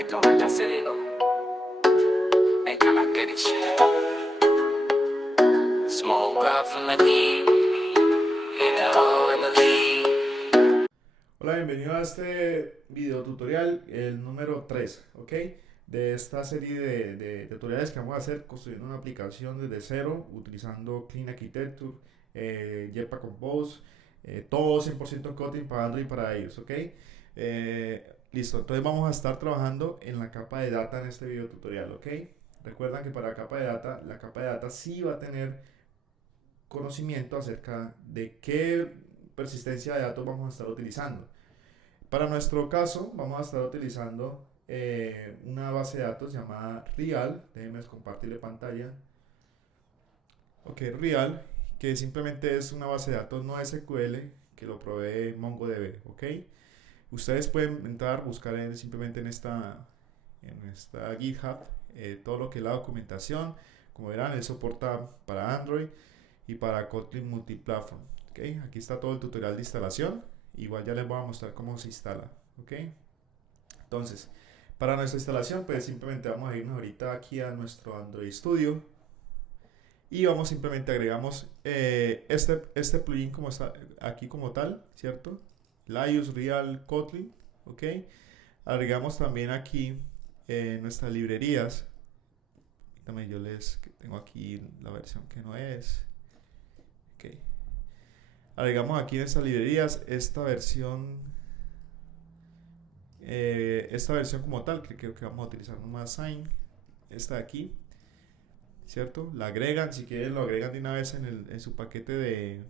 perfecto balanceo. Ain't tryna get it shit. Smoke out from the lead. In the hole in the lead. Hola, bienvenido a este video tutorial, el número 3, ¿ok? De esta serie de tutoriales que vamos a hacer construyendo una aplicación desde cero, utilizando Clean Architecture, Jetpack Compose, todo 100% Kotlin para Android y para iOS, ¿ok? Listo, entonces vamos a estar trabajando en la capa de data en este video tutorial, ¿ok? Recuerda que para la capa de data sí va a tener conocimiento acerca de qué persistencia de datos vamos a estar utilizando. Para nuestro caso vamos a estar utilizando una base de datos llamada Real. Déjenme compartirle pantalla. Ok, Real, que simplemente es una base de datos no SQL que lo provee MongoDB, ok. Ustedes pueden entrar, buscar simplemente en esta GitHub todo lo que es la documentación. Como verán, él soporta para Android y para Kotlin Multiplatform. ¿Okay? Aquí está todo el tutorial de instalación. Igual ya les voy a mostrar cómo se instala. ¿Okay? Entonces, para nuestra instalación, pues simplemente vamos a irnos ahorita aquí a nuestro Android Studio. Y vamos simplemente agregamos este plugin como está aquí como tal, ¿cierto? Laius Real Kotlin. ¿Ok? Agregamos también aquí nuestras librerías. También yo les tengo aquí la versión que no es. Ok. Agregamos aquí en estas librerías esta versión como tal, que creo que vamos a utilizar nomás Sign, esta de aquí, ¿cierto? La agregan, si quieren lo agregan de una vez en su paquete de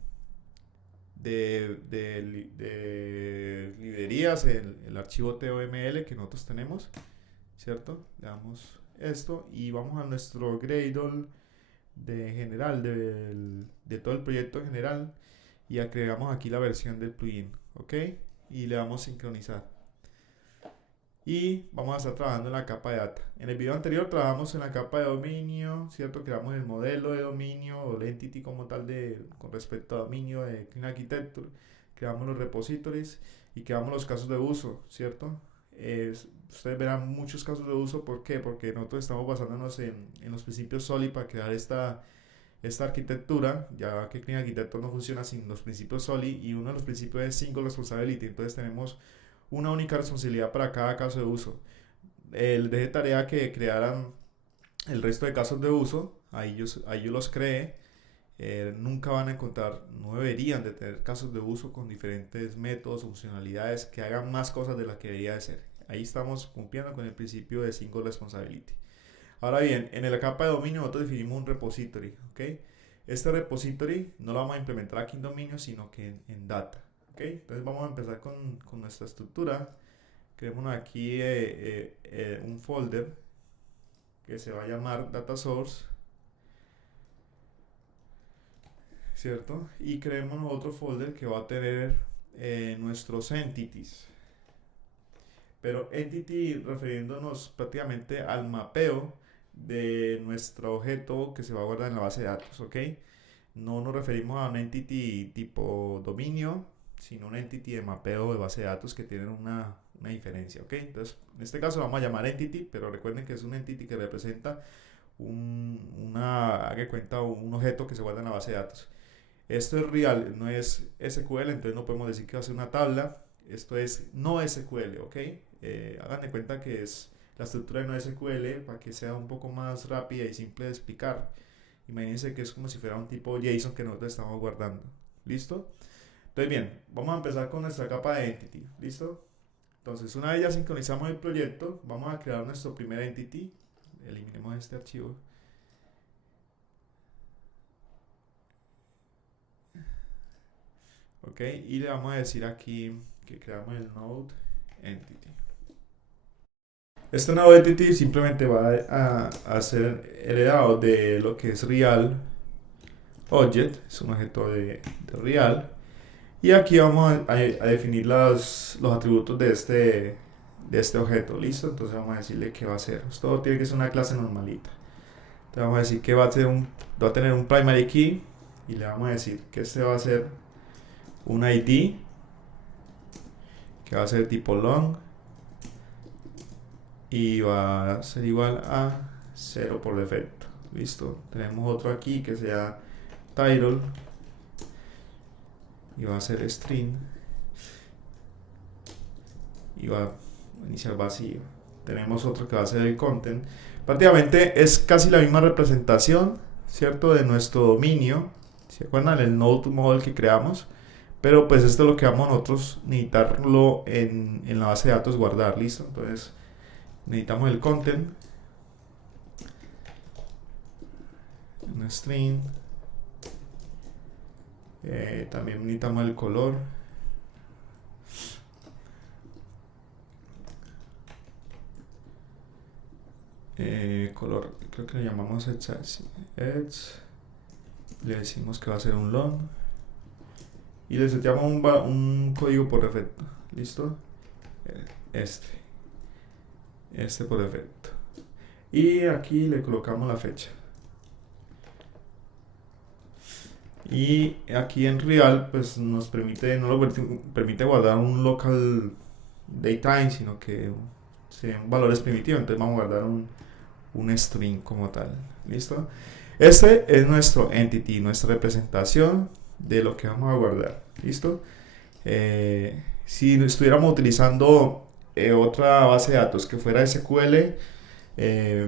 librerías, el archivo TOML que nosotros tenemos, ¿cierto? Le damos esto y vamos a nuestro Gradle de general, de todo el proyecto en general, y agregamos aquí la versión del plugin, ok, y le damos sincronizar y vamos a estar trabajando en la capa de data. En el video anterior trabajamos en la capa de dominio, cierto, creamos el modelo de dominio o el entity como tal con respecto a dominio de Clean Architecture, creamos los repositories y creamos los casos de uso, cierto. Ustedes verán muchos casos de uso. ¿Por qué? Porque nosotros estamos basándonos en los principios SOLID para crear esta arquitectura, ya que Clean Architecture no funciona sin los principios SOLID, y uno de los principios es Single Responsibility. Entonces tenemos una única responsabilidad para cada caso de uso. Les dejé tarea que crearan el resto de casos de uso, ahí yo los creé. Nunca van a encontrar, no deberían de tener casos de uso con diferentes métodos, funcionalidades que hagan más cosas de las que debería de ser. Ahí estamos cumpliendo con el principio de Single Responsibility. Ahora bien, en la capa de dominio nosotros definimos un repository, ¿ok? Este repository no lo vamos a implementar aquí en dominio, sino que en data, ¿ok? Entonces vamos a empezar con nuestra estructura. Creemos aquí un folder que se va a llamar Data Source, ¿cierto? Y creemos otro folder que va a tener nuestros entities. Pero entity refiriéndonos prácticamente al mapeo de nuestro objeto que se va a guardar en la base de datos, ¿ok? No nos referimos a un entity tipo dominio, sino un entity de mapeo de base de datos que tienen una diferencia, ¿ok? Entonces, en este caso vamos a llamar entity, pero recuerden que es un entity que representa haga cuenta, un objeto que se guarda en la base de datos. Esto es real, no es SQL, entonces no podemos decir que va a ser una tabla. Esto es no SQL, ¿ok? Hagan de cuenta que es la estructura de no SQL para que sea un poco más rápida y simple de explicar. Imagínense que es como si fuera un tipo JSON que nosotros estamos guardando. ¿Listo? Entonces bien, vamos a empezar con nuestra capa de entity. ¿Listo? Entonces una vez ya sincronizamos el proyecto, vamos a crear nuestro primer entity. Eliminemos este archivo. Ok, y le vamos a decir aquí que creamos el node entity. Este node entity simplemente va a ser heredado de lo que es real object, es un objeto de real. Y aquí vamos a definir los atributos de este objeto, ¿listo? Entonces vamos a decirle que va a ser, esto tiene que ser una clase normalita. Entonces vamos a decir que va a tener un primary key, y le vamos a decir que este va a ser un ID, que va a ser tipo long, y va a ser igual a 0 por defecto. Listo. Tenemos otro aquí que sea title y va a ser string y va a iniciar vacío. Tenemos otro que va a ser el content. Prácticamente es casi la misma representación, ¿cierto? De nuestro dominio. ¿Se acuerdan el node model que creamos? Pero pues esto es lo que vamos nosotros necesitarlo en la base de datos guardar, ¿listo? Entonces necesitamos el content, un string, también necesitamos el color, color, creo que le llamamos edge, le decimos que va a ser un long y le seteamos un código por defecto, ¿listo? Este por defecto, y aquí le colocamos la fecha. Y aquí en real pues nos permite, no lo permite guardar un local datetime, sino que sean valores primitivos. Entonces vamos a guardar un string como tal. ¿Listo? Este es nuestro entity, nuestra representación de lo que vamos a guardar. ¿Listo? Si estuviéramos utilizando otra base de datos que fuera SQL,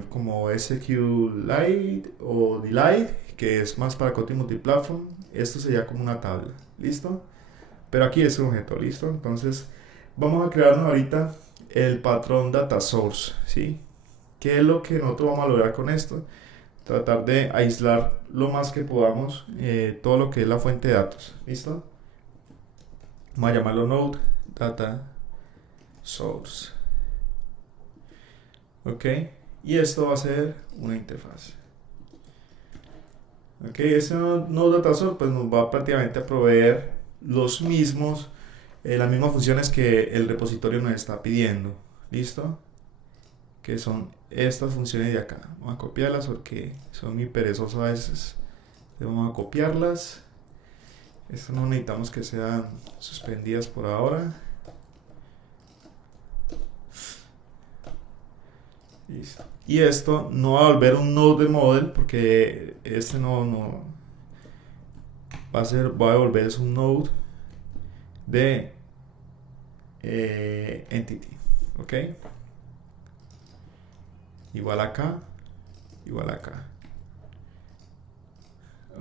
como SQLite o Delight, que es más para código multiplatform, esto sería como una tabla, ¿listo? Pero aquí es un objeto, ¿listo? Entonces vamos a crearnos ahorita el patrón data source, ¿sí? ¿Qué es lo que nosotros vamos a lograr con esto? Tratar de aislar lo más que podamos todo lo que es la fuente de datos, ¿listo? Vamos a llamarlo node data source, ¿ok? Y esto va a ser una interfaz. Ok, este node data source pues nos va prácticamente a proveer los mismos, las mismas funciones que el repositorio nos está pidiendo. ¿Listo? Que son estas funciones de acá. Vamos a copiarlas porque son muy perezosas a veces. Entonces vamos a copiarlas. Esto no necesitamos que sean suspendidas por ahora. Listo. Y esto no va a volver un node de model porque este no va a devolver es un node de entity, ok, igual acá, igual acá,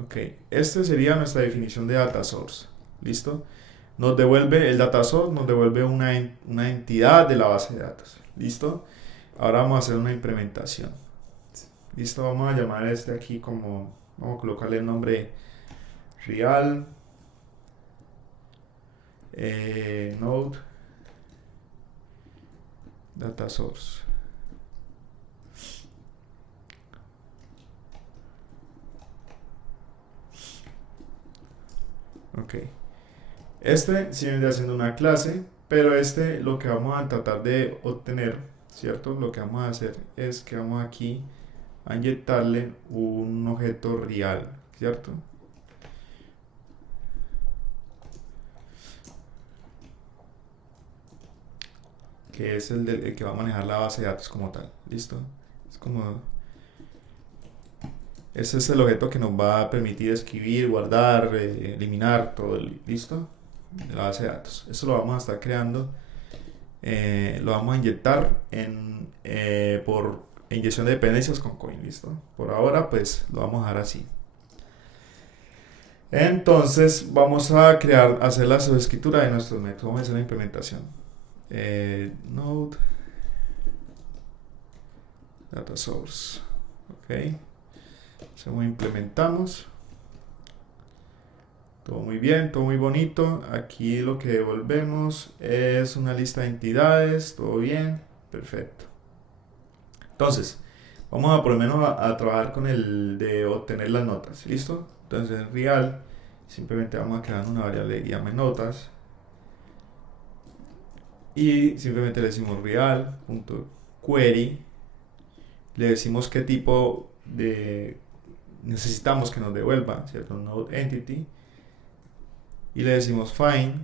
ok. Este sería nuestra definición de data source. Listo, nos devuelve el data source, nos devuelve una entidad de la base de datos. Listo, ahora vamos a hacer una implementación. Listo, vamos a llamar a este aquí como, vamos a colocarle el nombre real node data source. Ok, este sí vendría siendo una clase, pero lo que vamos a tratar de obtener, ¿cierto? Lo que vamos a hacer es que vamos aquí a inyectarle un objeto real, ¿cierto? Que es el que va a manejar la base de datos como tal. ¿Listo? Es como... Ese es el objeto que nos va a permitir escribir, guardar, eliminar todo. ¿Listo? De la base de datos. Eso lo vamos a estar creando. Lo vamos a inyectar por inyección de dependencias con coin. ¿Listo? Por ahora pues lo vamos a dejar así. Entonces vamos a hacer la subescritura de nuestros métodos. Vamos a hacer la implementación. Node data source, ok, según implementamos, todo muy bien, todo muy bonito. Aquí lo que devolvemos es una lista de entidades, todo bien, perfecto. Entonces vamos a por lo menos a trabajar con el de obtener las notas. ¿Listo? Entonces en real simplemente vamos a crear una variable que llame notas y simplemente le decimos real.query, le decimos qué tipo de necesitamos que nos devuelva, ¿cierto? Node entity, y le decimos find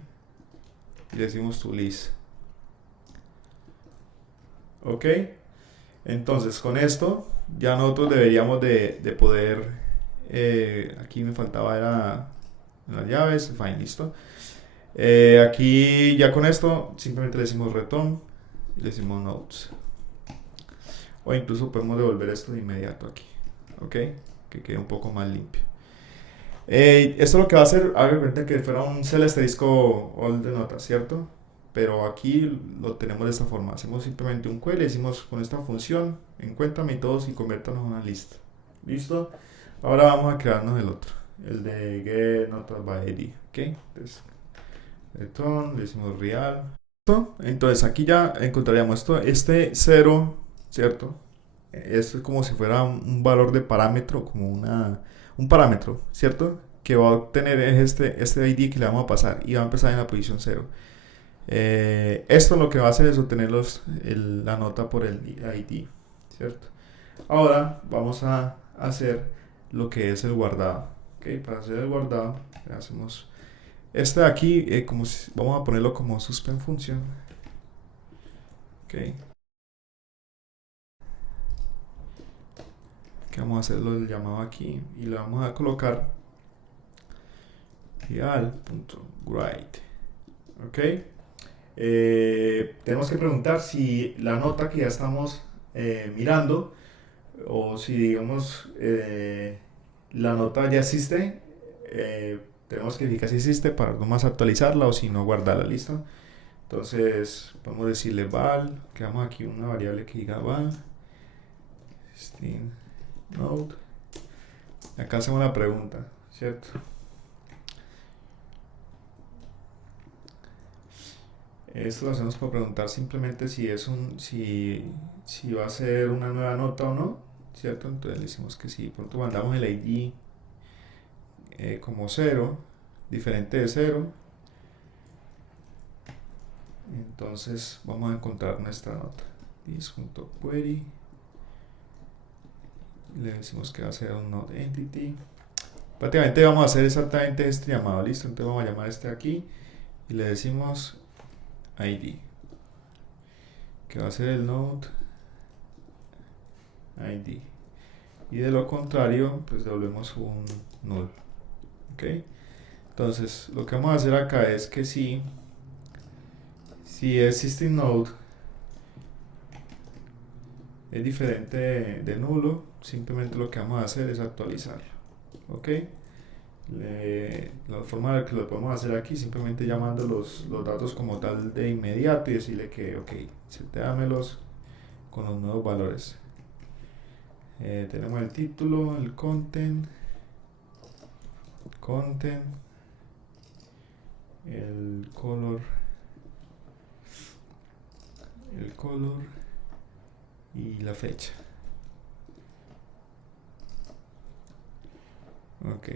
y le decimos to list, ok. Entonces, con esto ya nosotros deberíamos de poder, aquí me faltaba era las llaves, fine, listo. Aquí ya con esto simplemente le decimos return y le decimos notes. O incluso podemos devolver esto de inmediato aquí, ok, que quede un poco más limpio. Esto lo que va a hacer, haga cuenta que fuera un cel asterisco all de notas, ¿cierto? Pero aquí lo tenemos de esta forma. Hacemos simplemente un query, le decimos con esta función, encuéntrame todos y convértanos a una lista. ¿Listo? Ahora vamos a crearnos el otro, el de get notas by ID, ¿ok? Entonces, return, le decimos real. Entonces aquí ya encontraríamos esto, este 0, ¿cierto? Esto es como si fuera un valor de parámetro, como un parámetro, ¿cierto? Que va a obtener este ID que le vamos a pasar y va a empezar en la posición 0. Esto lo que va a hacer es obtener la nota por el ID, ¿cierto? Ahora vamos a hacer lo que es el guardado, ¿ok? Para hacer el guardado hacemos este de aquí, vamos a ponerlo como suspend function, ¿ok? Que vamos a hacerlo el llamado aquí y le vamos a colocar real.write, ¿ok? Tenemos que preguntar si la nota que ya estamos mirando o si digamos la nota ya existe, tenemos que verificar si existe para nomás actualizarla o si no guardarla, ¿listo? Entonces podemos decirle val, creamos aquí una variable que diga val string node. Acá hacemos la pregunta, ¿cierto? Esto lo hacemos para preguntar simplemente si va a ser una nueva nota o no, ¿cierto? Entonces le decimos que sí, pronto mandamos el ID como 0, diferente de 0. Entonces vamos a encontrar nuestra nota. This.query. Le decimos que va a ser un node entity. Prácticamente vamos a hacer exactamente este llamado, listo. Entonces vamos a llamar este aquí y le decimos ID, que va a ser el node ID. Y de lo contrario, pues devolvemos un null. ¿Ok? Entonces, lo que vamos a hacer acá es que si existing node es diferente de nulo, simplemente lo que vamos a hacer es actualizarlo. ¿Ok? La forma de que lo podemos hacer aquí, simplemente llamando los datos como tal de inmediato y decirle que, ok, setéamelos con los nuevos valores. Tenemos el título, el content, el color y la fecha. Ok,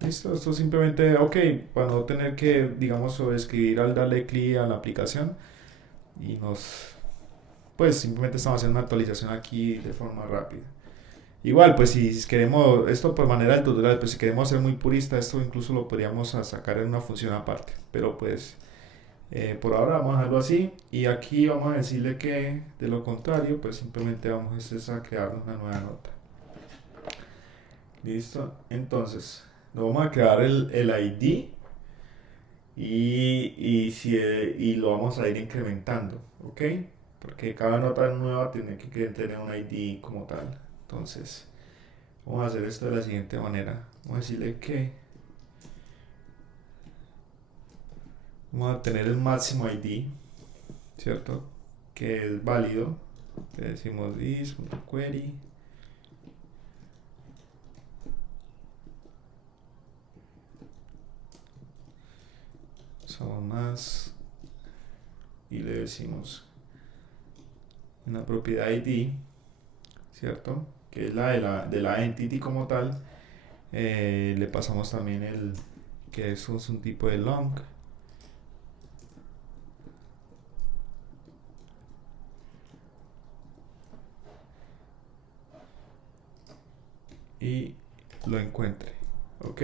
listo. Esto simplemente, ok, para no tener que, digamos, sobreescribir al darle clic a la aplicación y pues simplemente estamos haciendo una actualización aquí de forma rápida. Igual, pues si queremos, esto por manera del tutorial, pues si queremos ser muy purista, esto incluso lo podríamos sacar en una función aparte, pero pues por ahora vamos a dejarlo así y aquí vamos a decirle que de lo contrario, pues simplemente vamos a crear una nueva nota. Listo, entonces lo vamos a crear el ID y lo vamos a ir incrementando, ¿ok? Porque cada nota nueva tiene que tener un ID como tal. Entonces, vamos a hacer esto de la siguiente manera. Vamos a decirle que vamos a tener el máximo ID, ¿cierto? Que es válido. Le decimos this.query. Son más. Y le decimos en la propiedad ID, ¿cierto? Que es la de la entity como tal. Le pasamos también que eso es un tipo de long. Y lo encuentre, ¿ok?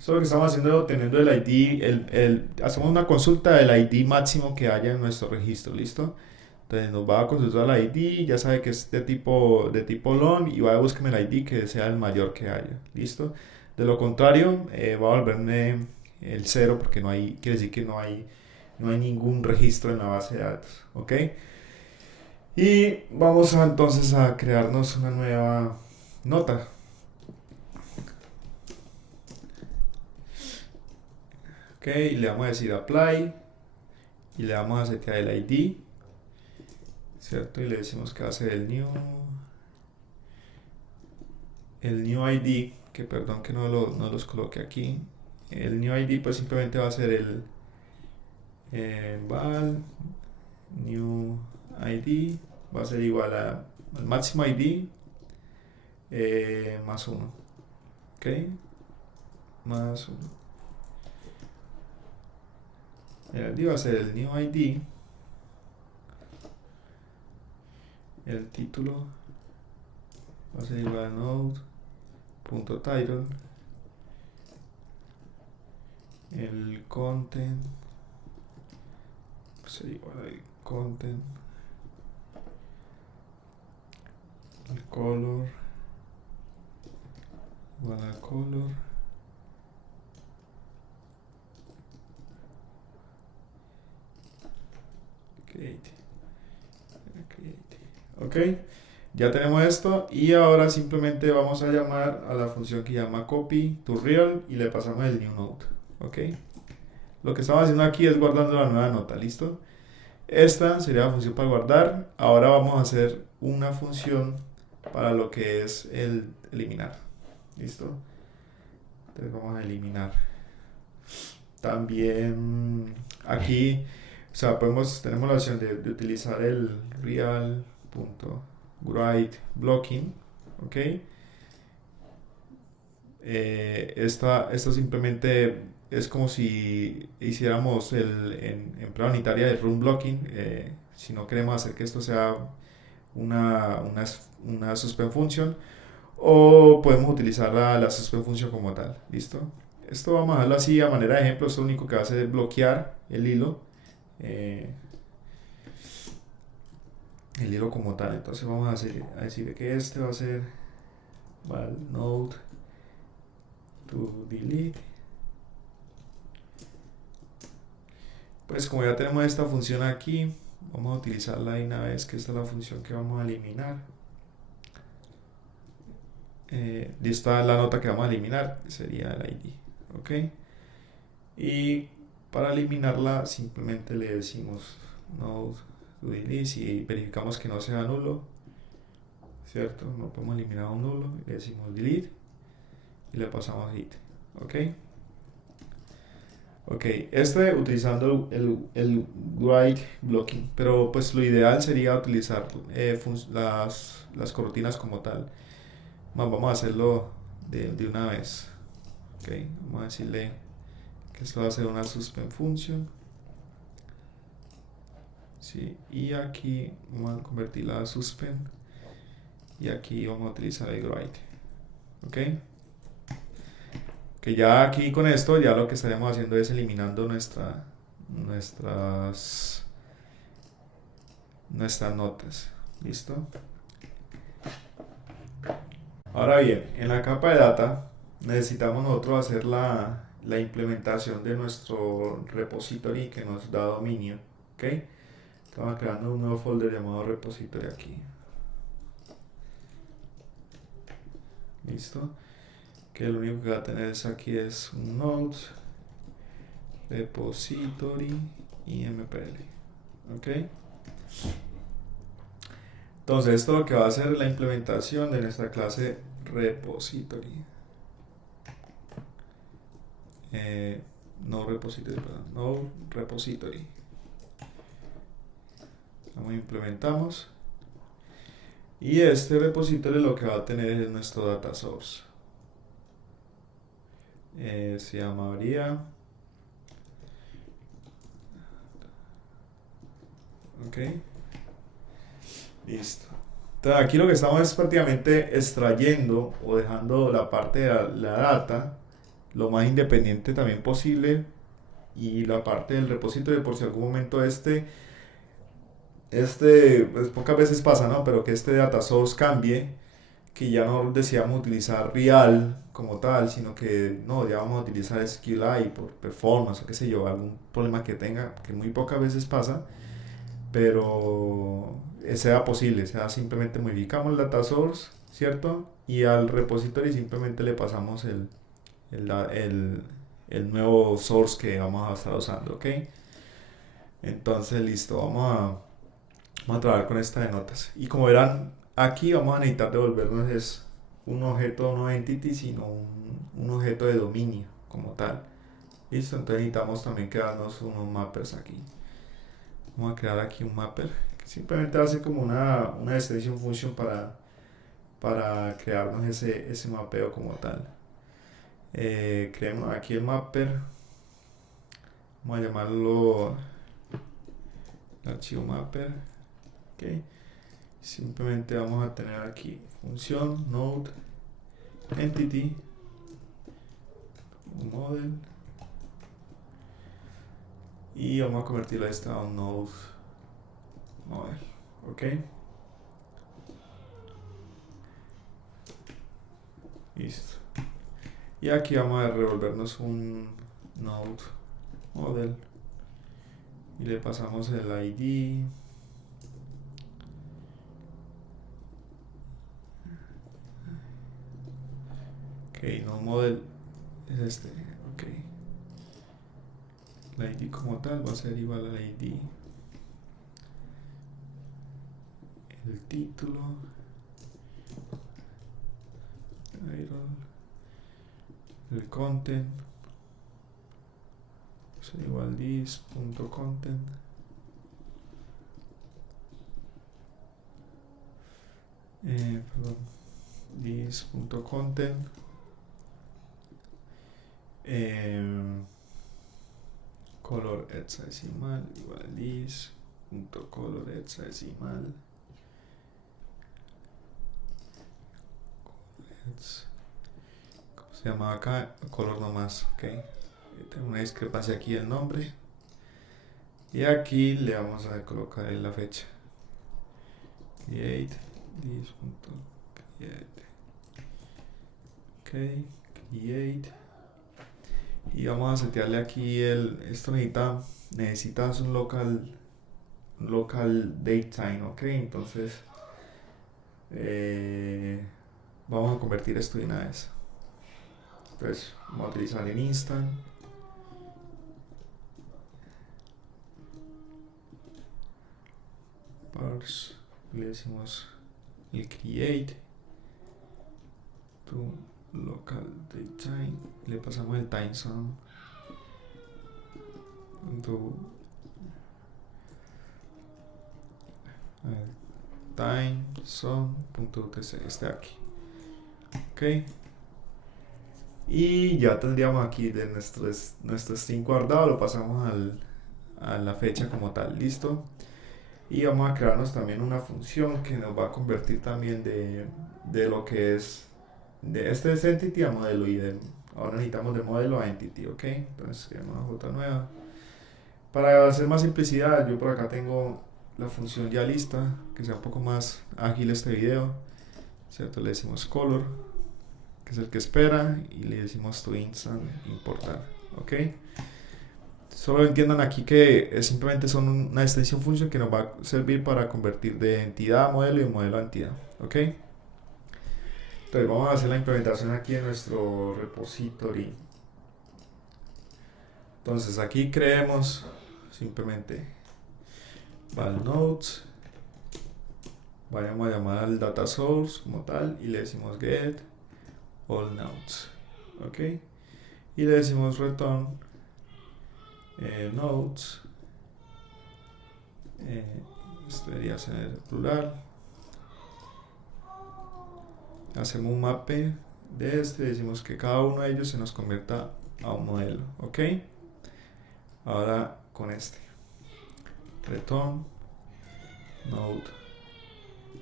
Eso lo que estamos haciendo es obteniendo el ID, hacemos una consulta del ID máximo que haya en nuestro registro, ¿listo? Entonces nos va a consultar el ID, ya sabe que es de tipo long y va a buscar el ID que sea el mayor que haya, ¿listo? De lo contrario, va a volverme el cero porque quiere decir que no hay ningún registro en la base de datos, ¿ok? Y vamos entonces a crearnos una nueva nota. Ok, y le vamos a decir apply y le vamos a setear el ID, ¿cierto? Y le decimos que va a ser el new ID, que perdón que no los coloque aquí. El new ID pues simplemente va a ser el val new ID, va a ser igual al máximo ID más 1, ok, más 1. El ID va a ser el new ID, el título va a ser igual a node.title, el content va a ser igual al content, el color igual a color, create. Ok, ya tenemos esto y ahora simplemente vamos a llamar a la función que llama copy to real y le pasamos el new node. Ok, lo que estamos haciendo aquí es guardando la nueva nota, ¿listo? Esta sería la función para guardar. Ahora vamos a hacer una función para lo que es el eliminar, ¿listo? Entonces vamos a eliminar. También aquí, o sea, tenemos la opción de utilizar el real.write blocking, ¿ok? Esto simplemente es como si hiciéramos en prueba unitaria de run blocking. Si no queremos hacer que esto sea una suspend function, o podemos utilizar la suspend function como tal, ¿listo? Esto vamos a dejarlo así a manera de ejemplo. Esto lo único que va a hacer es bloquear el hilo como tal. Entonces vamos a decir que este va a ser val node to delete. Pues como ya tenemos esta función aquí, vamos a utilizarla de una vez, que esta es la función que vamos a eliminar. Esta es la nota que vamos a eliminar, sería el ID, ¿ok? Y para eliminarla simplemente le decimos node to delete. Si verificamos que no sea nulo, ¿cierto? No podemos eliminar un nulo, le decimos delete y le pasamos hit, ¿ok? Ok, utilizando el write blocking, pero pues lo ideal sería utilizar las cortinas como tal. Vamos a hacerlo de una vez. Ok, vamos a decirle que esto va a ser una suspend function. Sí, y aquí vamos a convertirla a suspend y aquí vamos a utilizar el write. Ok, que ya aquí con esto ya lo que estaremos haciendo es eliminando nuestras notas. ¿Listo? Ahora bien, en la capa de data necesitamos nosotros hacer la implementación de nuestro repository que nos da dominio. ¿Ok? Estamos creando un nuevo folder llamado repository aquí. ¿Listo? Que lo único que va a tener aquí es un node, repository y mpl. ¿Ok? Entonces esto lo que va a hacer es la implementación de nuestra clase repository. No repository. Lo implementamos. Y este repository lo que va a tener es nuestro data source. Se llamaría. Ok. Listo. Entonces aquí lo que estamos es prácticamente extrayendo o dejando la parte de la data lo más independiente también posible, y la parte del repositorio por si algún momento pues pocas veces pasa, ¿no? Pero que este data source cambie, que ya no deseamos utilizar Real como tal, sino que no, ya vamos a utilizar SQLite por performance o qué sé yo, algún problema que tenga, que muy pocas veces pasa, pero sea posible, sea simplemente modificamos el data source, ¿cierto? Y al repository simplemente le pasamos el, da- el, el nuevo source que vamos a estar usando, ¿ok? Entonces, listo, vamos a trabajar con esta de notas. Y como verán, aquí vamos a necesitar devolvernos es un objeto no entity, sino un objeto de dominio como tal. Listo, entonces necesitamos también crearnos unos mappers aquí. Vamos a crear aquí un mapper que simplemente hace como una extension function para crearnos ese mapeo como tal. Creemos aquí el mapper, vamos a llamarlo archivo mapper, ok. Simplemente vamos a tener aquí función node entity model y vamos a convertirlo a esta a un node model, ok. Listo. Y aquí vamos a revolvernos un node model y le pasamos el ID. Ok, node model es este, ok. La ID como tal va a ser igual al ID, el título, title, el content, es igual this.content, perdón, this.content, color hexadecimal igual this.color hexadecimal, ¿cómo se llama acá? Color nomás, ok. Tengo una discrepancia aquí del nombre. Y aquí le vamos a colocar en la fecha. Create this.create. Ok, create. Y vamos a setearle aquí esto necesitas un local datetime, ok. Entonces vamos a convertir esto de una vez. Entonces vamos a utilizar el instant. Parse, le decimos el create to local datetime, le pasamos el timezone to timezone.utc, este aquí, ok. Y ya tendríamos aquí de nuestro string guardado, lo pasamos a la fecha como tal, listo. Y vamos a crearnos también una función que nos va a convertir también de lo que es de este es entity a modelo, y ahora necesitamos de modelo a entity, ok. Entonces creamos una J nueva. Para hacer más simplicidad, yo por acá tengo la función ya lista, que sea un poco más ágil este video, ¿cierto? Le decimos color, que es el que espera, y le decimos to instant importar, ok. Solo entiendan aquí que simplemente son una extensión function que nos va a servir para convertir de entidad a modelo y de modelo a entidad, ok. Entonces vamos a hacer la implementación aquí en nuestro repository. Entonces aquí creemos simplemente val nodes, vayamos a llamar al data source como tal y le decimos get all nodes, ok. Y le decimos return nodes, esto debería ser plural. Hacemos un mape de este, decimos que cada uno de ellos se nos convierta a un modelo, ok. Ahora con este return node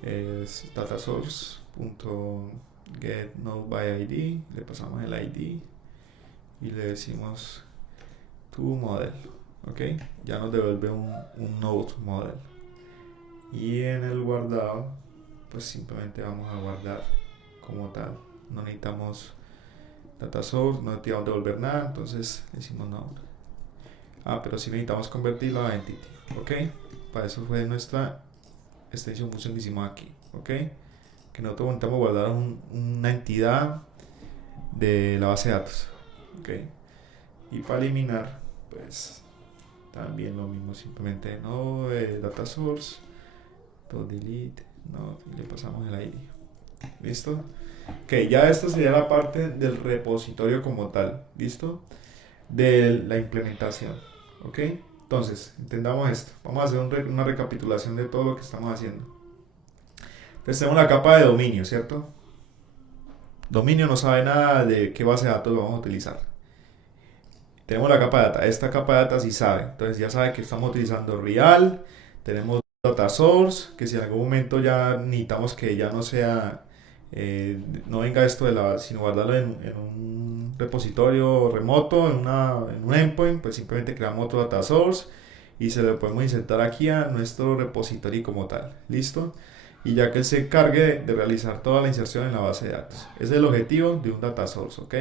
es data source.get node by id, le pasamos el id y le decimos to model, ok, ya nos devuelve un node model. Y en el guardado pues simplemente vamos a guardar como tal, no necesitamos data source, no necesitamos devolver nada, entonces decimos no. Pero sí necesitamos convertirlo a entity, ok, para eso fue nuestra extensión función que hicimos aquí, ok, que nosotros necesitamos guardar una entidad de la base de datos, ok, y para eliminar pues también lo mismo, simplemente no data source, delete, no, y le pasamos el ID. ¿Listo? Ok, ya esta sería la parte del repositorio como tal. ¿Listo? De la implementación. ¿Ok? Entonces, entendamos esto. Vamos a hacer una recapitulación de todo lo que estamos haciendo. Entonces tenemos la capa de dominio, ¿cierto? Dominio no sabe nada de qué base de datos vamos a utilizar. Tenemos la capa de data. Esta capa de data sí sabe. Entonces ya sabe que estamos utilizando real. Tenemos data source, que si en algún momento ya necesitamos que ya no sea, no venga esto sino guardarlo en un repositorio remoto, en un endpoint, pues simplemente creamos otro data source y se lo podemos insertar aquí a nuestro repositorio como tal. ¿Listo? Y ya que él se encargue de realizar toda la inserción en la base de datos. Ese es el objetivo de un data source, ¿ok?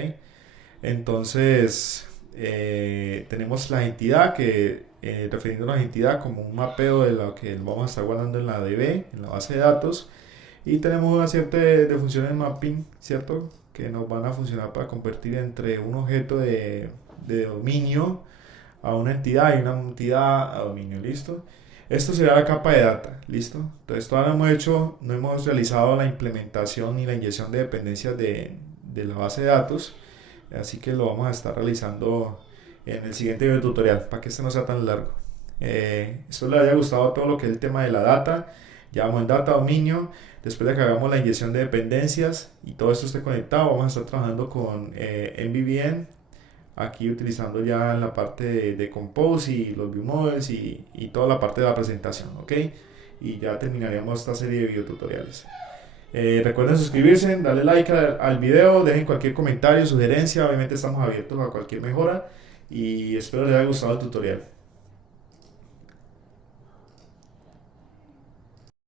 Entonces, tenemos la entidad que, refiriéndonos a la entidad como un mapeo de lo que vamos a estar guardando en la DB, en la base de datos, y tenemos una serie de funciones mapping, ¿cierto? Que nos van a funcionar para convertir entre un objeto de dominio a una entidad y una entidad a dominio, ¿listo? Esto sería la capa de data, ¿listo? Entonces todavía no hemos realizado la implementación ni la inyección de dependencias de la base de datos, así que lo vamos a estar realizando en el siguiente video tutorial para que este no sea tan largo. Espero les haya gustado todo lo que es el tema de la data. Ya vamos en data, dominio. Después de que hagamos la inyección de dependencias y todo esto esté conectado, vamos a estar trabajando con MVVM, aquí utilizando ya la parte de Compose y los View Models y toda la parte de la presentación, ¿ok? Y ya terminaríamos esta serie de videotutoriales. Recuerden suscribirse, darle like al video, dejen cualquier comentario, sugerencia, obviamente estamos abiertos a cualquier mejora y espero les haya gustado el tutorial.